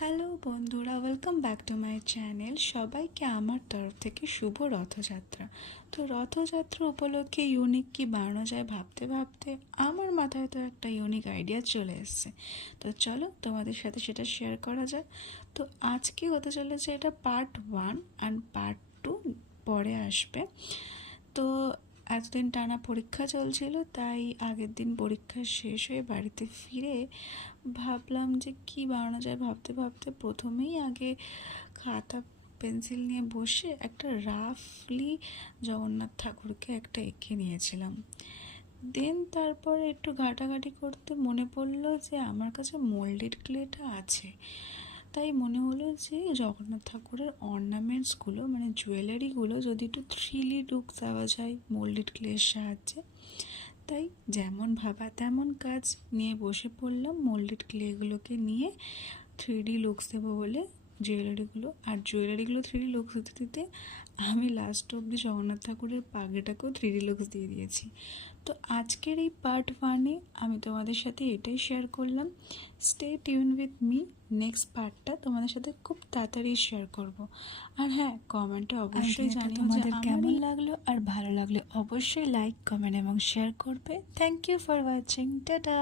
Hello বন্ধুরা, welcome back to my channel. সবাইকে আমার তরফ থেকে শুভ রথযাত্রা। তো রথযাত্রা উপলক্ষে ইউনিক কি বানানো যায় ভাবতে ভাবতে আমার মাথায় তো একটা ইউনিক আইডিয়া চলে এসেছে। তো চলো তোমাদের সাথে সেটা শেয়ার করা যাক। তো আজকে হতে চলেছে এটা পার্ট 1 অ্যান্ড পার্ট 2 পরে আসবে। তো এতদিন টানা পরীক্ষা চলছিল, তাই আগের দিন পরীক্ষা শেষ হয়ে বাড়িতে ফিরে ভাবলাম যে কি বানানো যায় ভাবতে ভাবতে প্রথমেই আগে খাতা পেন্সিল নিয়ে বসে একটা রাফলি জগন্নাথ ঠাকুরকে একটা এঁকে নিয়েছিলাম। দেন তারপরে একটু ঘাটাঘাটি করতে মনে পড়লো যে আমার কাছে মোল্ডেড ক্লেটা আছে। তাই মনে হলো যে জগন্নাথ ঠাকুরের অর্নামেন্টসগুলো মানে জুয়েলারিগুলো যদি একটু থ্রিলি লুক দেওয়া যায় মোল্ডেড ক্লের সাহায্যে। তাই যেমন ভাবা তেমন কাজ নিয়ে বসে পড়লাম মোল্ডেড ক্লেগুলোকে নিয়ে 3D লুকস দেবো বলে জুয়েলারিগুলো 3D লুকস দিতে দিতে আমি লাস্ট অব্দি জগন্নাথ ঠাকুরের পাগড়িটাকেও 3D লুকস দিয়ে দিয়েছি। তো আজকের এই পার্ট 1-এ আমি তোমাদের সাথে এটাই শেয়ার করলাম। Stay tune with me, next পার্টটা তোমাদের সাথে খুব তাড়াতাড়ি শেয়ার করব। আর হ্যাঁ, কমেন্টে অবশ্যই জানিও যে তোমাদের কেমন লাগলো, আর ভালো লাগলে অবশ্যই লাইক, কমেন্ট এবং শেয়ার করবে। Thank you for watching. Tata.